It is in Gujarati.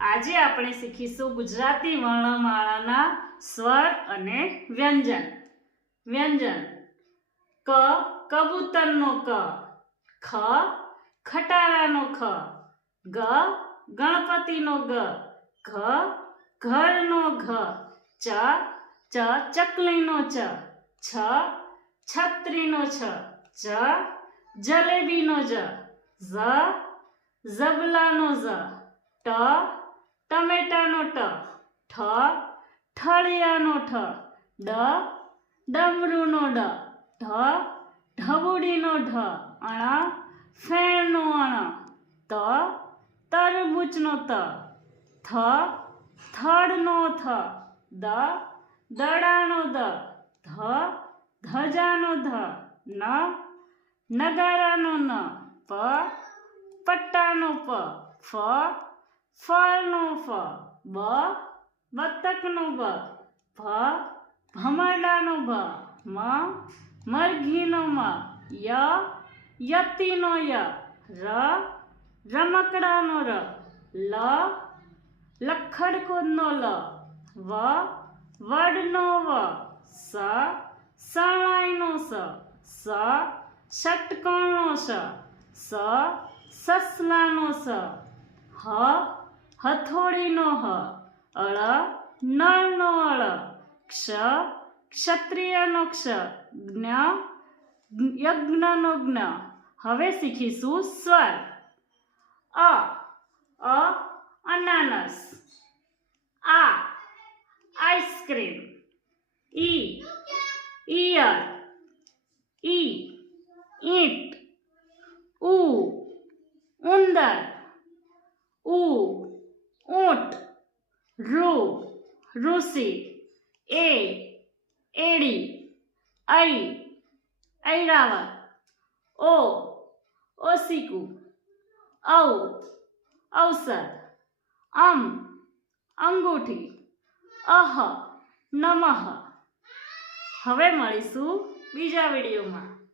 આજે આપણે શીખીશું ગુજરાતી વર્ણમાળાના સ્વર અને વ્યંજન. વ્યંજન. ક, કબૂતરનો ક. ખ, ખટારાનો ખ. ગ, ગણપતિનો ગ. ઘ, ઘરનો ઘ. ચ ચ, ચકલીનો ચ. છ, છત્રીનો છ. જ, જલેબીનો જ. ઝ, ઝબલાનો ઝ. ટ ટમેટાનો ટ ઠ ઠળિયાનો ઠ ડ ડમરૂનો ડ ઢ ઢબુડીનો ઢ અણ ફેણનો અણ ત તરબૂચનો ત થ થડનો થ દ દડાનો દ ધ ધજાનો ધ ન નગારાનો ન પ પટ્ટાનો પ ફ ફળનો ફ બ, બતકનું બ, ભ, ભમરડાનું ભ મ, મરઘીનો મ, ય, યતિનો ય, ર, રમકડાનો ર, લ લખડકોનો લ, વ, વડનો વ, સ, સણાઈનો સ સ, ષટકોણનો સ સ, સસલાનો સ, હ હથોડીનો હ, અળ નળનો અળ, ક્ષ ક્ષત્રિયનો ક્ષ, જ્ઞ યજ્ઞનો જ્ઞ. હવે શીખીશું સ્વર. અ અ, અનાનસ. આ, આઈસ્ક્રીમ. ઈ, ઈયર. ઈ, ઈંટ. ઉ, ઉંદર ઉ ઊંટ રૂ, રૂસી, એ, એડી ઐ ઐરાવા ઓ ઓસિકુ ઔ, અવસર, અમ, અંગૂઠી, અહ, નમઃ. હવે મળીશું બીજા વિડીયોમાં.